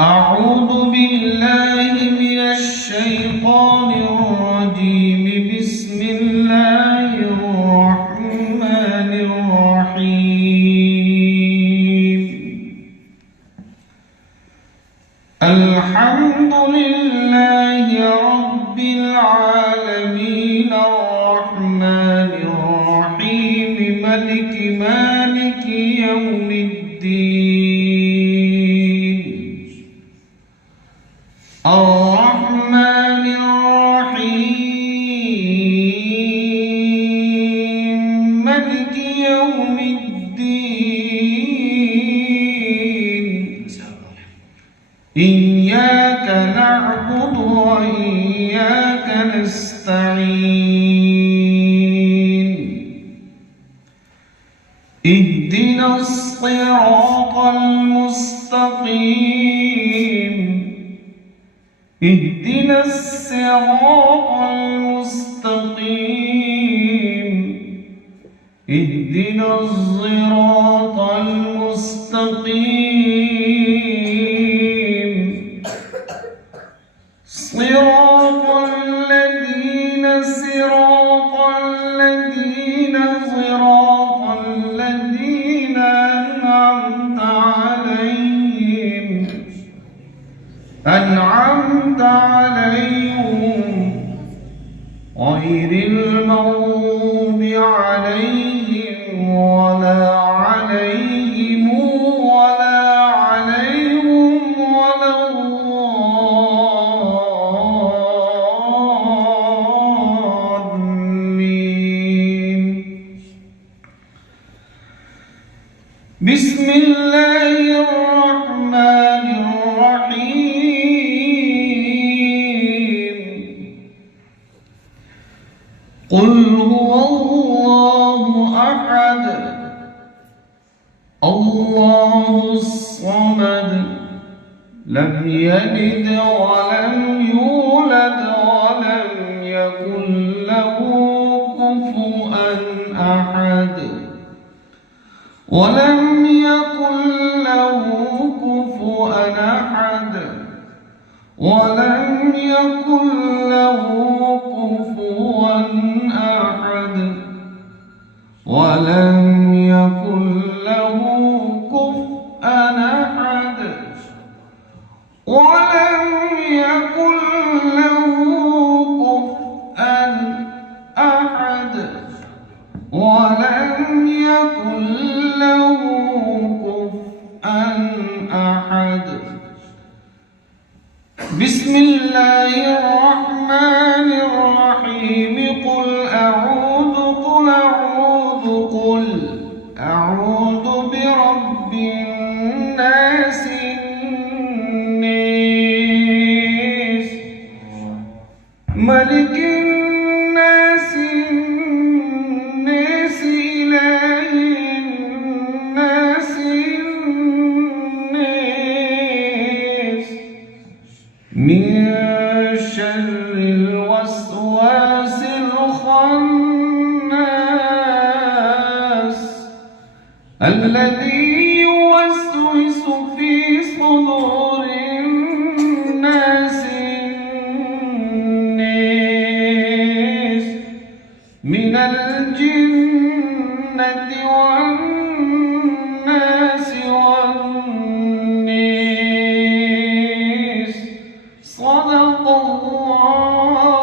أعوذ بالله من الشيطان الرجيم. بسم الله الرحمن الرحيم. الحمد لله رب العالمين الرحمن الرحيم مالك يوم الدين الرحمن الرحيم مالك يوم الدين إياك نعبد وإياك نستعين اهدنا الصراط المستقيم اهدنا الصراط المستقيم اهدنا الصراط المستقيم صراط الذين أنعمت عليهم غير المغضوب عليهم ولا الضالين. بسم الله الرحمن الرحيم. قل هو الله أحد الله الصمد لم يلد ولم يولد ولم يكن له كفوا أحد ولم يكن له كفوا أحد ولم يكن له كفوا أحد ولم يكن له كفوا أحد ولم يكن له كفوا أحد ولم يكن له كفوا أحد. بسم الله الرحمن الرحيم. قل أعوذ برب الناس الناس ملك الناس الناس إله الناس الناس من شر الوسواس الخناس الذي يوسوس في صدور الناس من الجنة والناس والناس. صدق الله.